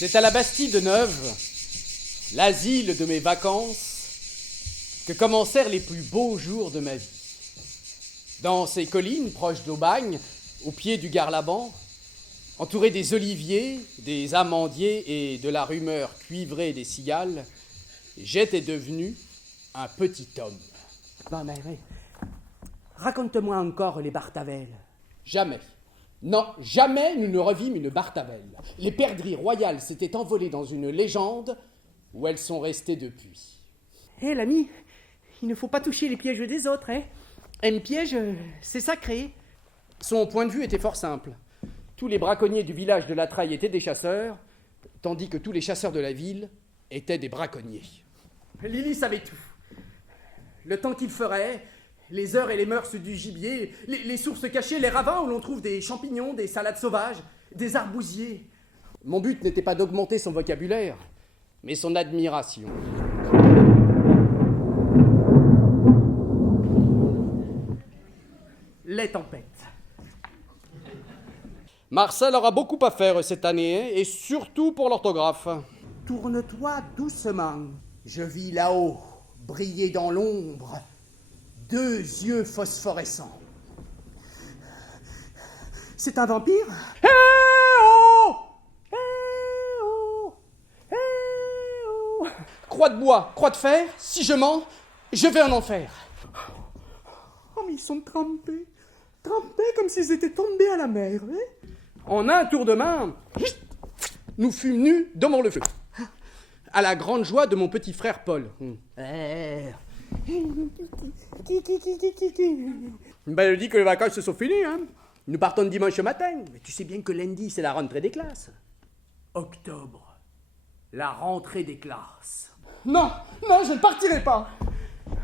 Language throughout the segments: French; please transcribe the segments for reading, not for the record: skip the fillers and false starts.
C'est à la Bastide Neuve, l'asile de mes vacances, que commencèrent les plus beaux jours de ma vie. Dans ces collines proches d'Aubagne, au pied du Garlaban, entouré des oliviers, des amandiers et de la rumeur cuivrée des cigales, j'étais devenu un petit homme. Bon, mais raconte-moi encore les Bartavel. Jamais. Non, jamais nous ne revîmes une Bartavel. Les perdrix royales s'étaient envolées dans une légende où elles sont restées depuis. Hé, l'ami, il ne faut pas toucher les pièges des autres, hein. Un piège, c'est sacré. Son point de vue était fort simple. Tous les braconniers du village de La Traille étaient des chasseurs, tandis que tous les chasseurs de la ville étaient des braconniers. Lily savait tout. Le temps qu'il ferait, les heures et les mœurs du gibier, les sources cachées, les ravins où l'on trouve des champignons, des salades sauvages, des arbousiers. Mon but n'était pas d'augmenter son vocabulaire, mais son admiration. Les tempêtes. Marcel aura beaucoup à faire cette année, et surtout pour l'orthographe. Tourne-toi doucement. Je vis là-haut, briller dans l'ombre, deux yeux phosphorescents. C'est un vampire? Hé oh! Hé oh! Hé oh! Croix de bois, croix de fer, si je mens, je vais en enfer. Oh, mais ils sont trempés. Trempés comme s'ils étaient tombés à la mer, hein? En un tour de main, nous fûmes nus devant le feu. À la grande joie de mon petit frère Paul. Ben, je dis que les vacances se sont finies, hein. Nous partons dimanche matin. Mais tu sais bien que lundi, c'est la rentrée des classes. Octobre. La rentrée des classes. Non, non, je ne partirai pas.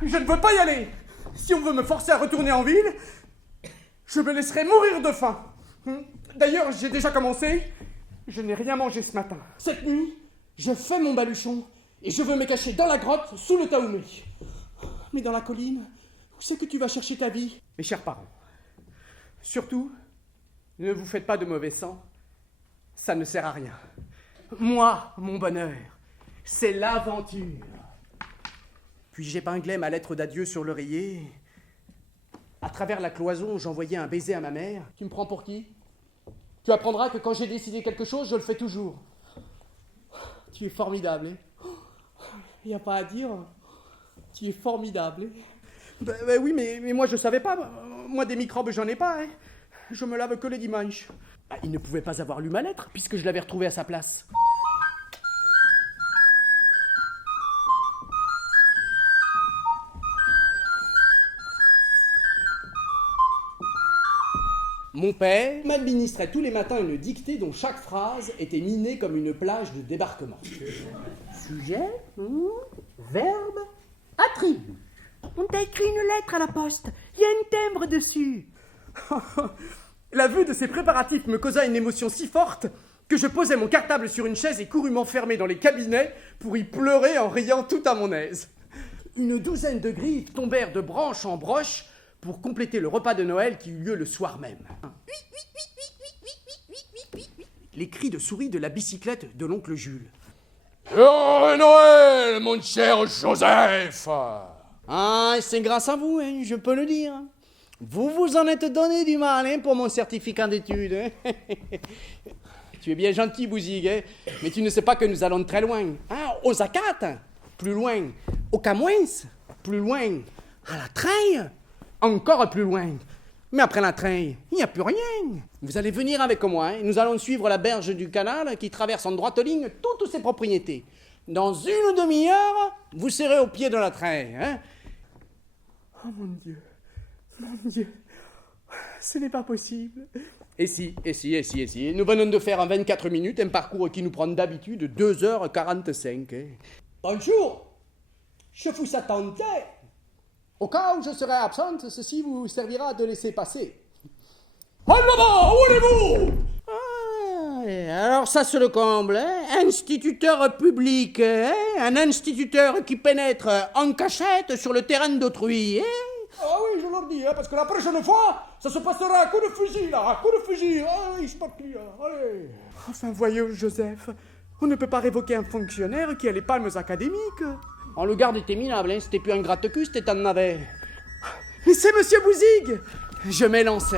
Je ne veux pas y aller. Si on veut me forcer à retourner en ville, je me laisserai mourir de faim. D'ailleurs, j'ai déjà commencé. Je n'ai rien mangé ce matin. Cette nuit, je fais mon baluchon et je veux me cacher dans la grotte sous le taoumé. Mais dans la colline, où c'est que tu vas chercher ta vie? Mes chers parents, surtout, ne vous faites pas de mauvais sang. Ça ne sert à rien. Moi, mon bonheur, c'est l'aventure. Puis j'épinglais ma lettre d'adieu sur l'oreiller. À travers la cloison, j'envoyais un baiser à ma mère. Tu me prends pour qui? Tu apprendras que quand j'ai décidé quelque chose, je le fais toujours. Tu es formidable, hein? Il n'y a pas à dire. Tu es formidable, hein? Ben oui, mais moi je savais pas. Moi des microbes, j'en ai pas, hein? Je me lave que les dimanches. Ah, il ne pouvait pas avoir lu ma lettre, puisque je l'avais retrouvée à sa place. Mon père m'administrait tous les matins une dictée dont chaque phrase était minée comme une plage de débarquement. Sujet, verbe, attribut. On t'a écrit une lettre à la poste. Il y a un timbre dessus. La vue de ces préparatifs me causa une émotion si forte que je posai mon cartable sur une chaise et courus m'enfermer dans les cabinets pour y pleurer en riant tout à mon aise. Une douzaine de griffes tombèrent de branche en broche pour compléter le repas de Noël qui eut lieu le soir même. Les cris de souris de la bicyclette de l'oncle Jules. Heureux Noël, mon cher Joseph! Ah, c'est grâce à vous, hein, je peux le dire. Vous vous en êtes donné du mal, hein, pour mon certificat d'études. Hein. Tu es bien gentil, Bouzig, hein, mais tu ne sais pas que nous allons très loin. Ah, aux Acates, plus loin. Au Camoins, plus loin. À la Treille, encore plus loin. Mais après la Treille, il n'y a plus rien. Vous allez venir avec moi, hein, nous allons suivre la berge du canal qui traverse en droite ligne toutes ses propriétés. Dans une demi-heure, vous serez au pied de la Treille. Hein. Oh mon Dieu, ce n'est pas possible. Et si. Nous venons de faire en 24 minutes un parcours qui nous prend d'habitude 2h45. Hein. Bonjour, je vous attendais. Au cas où je serai absente, ceci vous servira de laisser passer. En là-bas, où allez-vous? Alors ça c'est le comble, hein? Instituteur public, hein? Un instituteur qui pénètre en cachette sur le terrain d'autrui, hein? Ah oui, je leur dis, hein, parce que la prochaine fois, ça se passera à coup de fusil, là, à coup de fusil. Allez, c'est parti, allez. Enfin, voyons, Joseph, On ne peut pas révoquer un fonctionnaire qui a les palmes académiques. On le garde était minable, hein. C'était plus un gratte-cul, c'était un navet. Mais c'est Monsieur Bouzig! Je m'élançais.